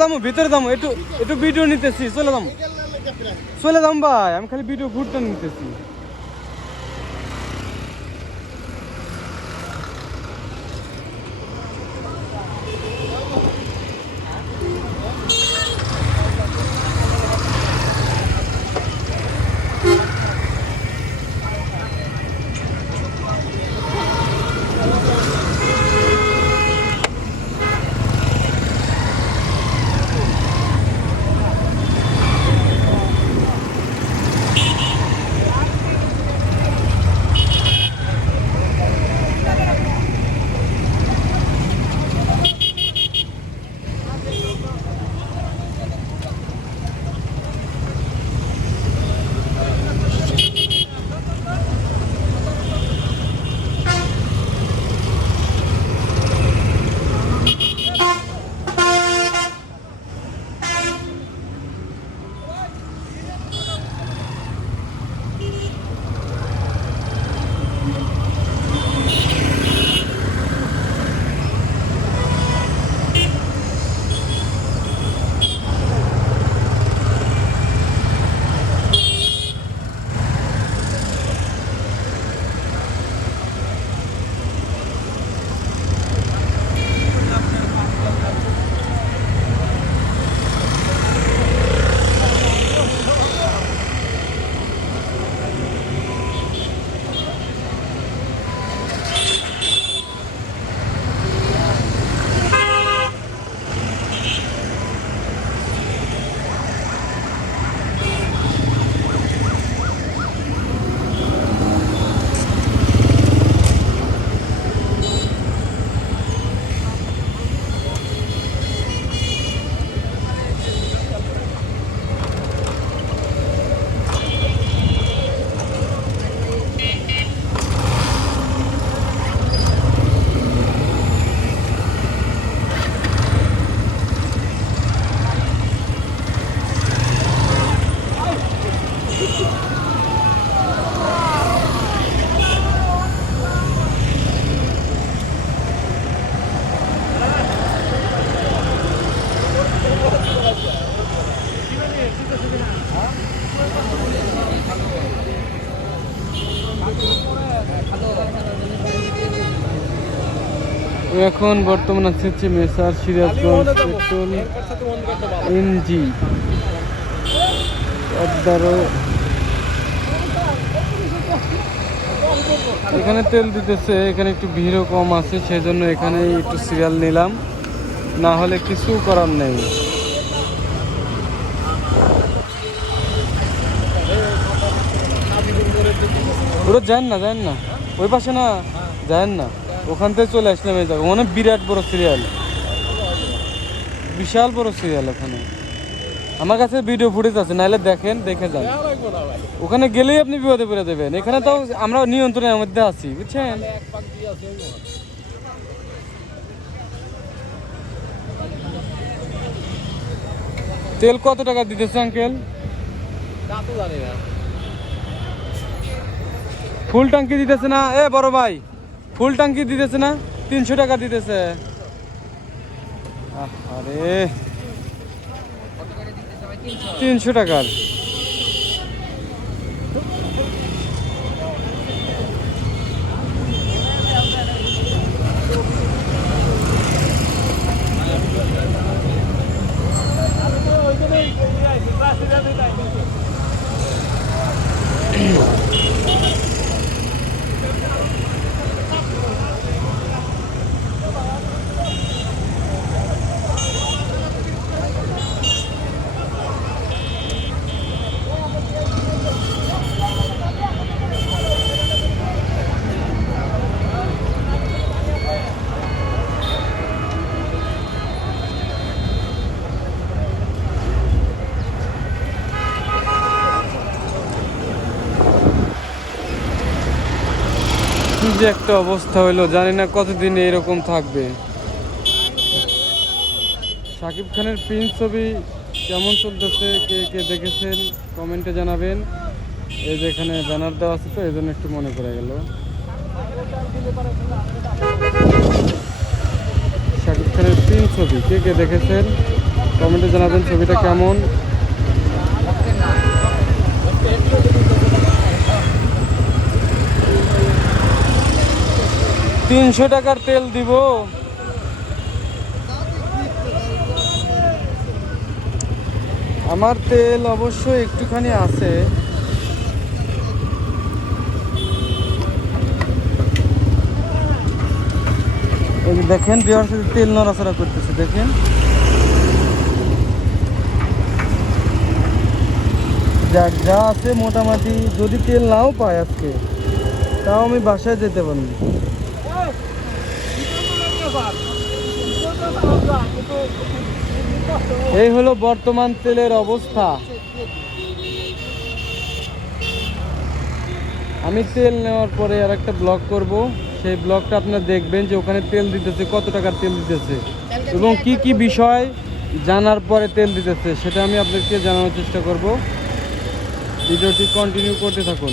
যাবো ভিতরে যাবো, একটু একটু ভিডিও নিতেছি, চলে যাবো চলে যাবো ভাই, আমি খালি ভিডিও ঘুরতে নিতেছি। এখন বর্তমান আছে হচ্ছে মেসার সিরাজগঞ্জ পেট্রোল এনজি এখানে তেল দিতেছে, এখানে একটু ভিড়ও কম আছে, সেজন্য এখানে একটু সিরিয়াল নিলাম, না হলে কিছু করার নেই। ওরা যান না ওই পাশে না যান না, ওখান থেকে চলে আসলাম এই জায়গা, অনেক বিরাট বড় সিরিয়াল, বিশাল বড় সিরিয়াল। ওখানে আমার কাছে ভিডিও ফুটেজ আছে, নাহলে দেখেন, দেখে যান। ওখানে গেলেই আপনি বিপদে পড়ে দেবেন, এখানে তো আমরা নিয়ন্ত্রণের মধ্যে আছি, বুঝছেন। তেল কত টাকা দিতেছে আঙ্কেল? ফুল ট্যাঙ্কি দিতেছে না এ বড় ভাই, ফুল ট্যাঙ্কি দিতেছে না, 300 টাকা দিতেছে। আরে 300 টাকার কি যে একটা অবস্থা হইলো, জানি না কতদিন এরকম থাকবে। শাকিব খানের প্রিন্স ছবি কেমন চলতেছে, কে কে দেখেছেন কমেন্টে জানাবেন। এই যে এখানে ব্যানার দেওয়া আছে, তো এই জন্য একটু মনে পড়ে গেল। শাকিব খানের প্রিন্স ছবি কে কে দেখেছেন কমেন্টে জানাবেন ছবিটা কেমন। $300 তেল দিব। আমার তেল অবশ্য একটুখানি আছে। এই যে দেখেন বিহার সাথে তেল নড়াচড়া করতেছে, দেখেন। যাক যা আছে মোটামুটি, যদি তেল নাও পাই আজকে তাও আমি বাসায় যেতে পারবো। এই হলো বর্তমান তেলের অবস্থা। আমি তেল নেওয়ার পরে আর একটা ব্লগ করব, সেই ব্লগটা আপনারা দেখবেন যে ওখানে তেল দিতেছে, কত টাকার তেল দিতেছে এবং কি কি বিষয় জানার পরে তেল দিতেছে সেটা আমি আপনাদেরকে জানানোর চেষ্টা করব। ভিডিওটি কন্টিনিউ করতে থাকুন।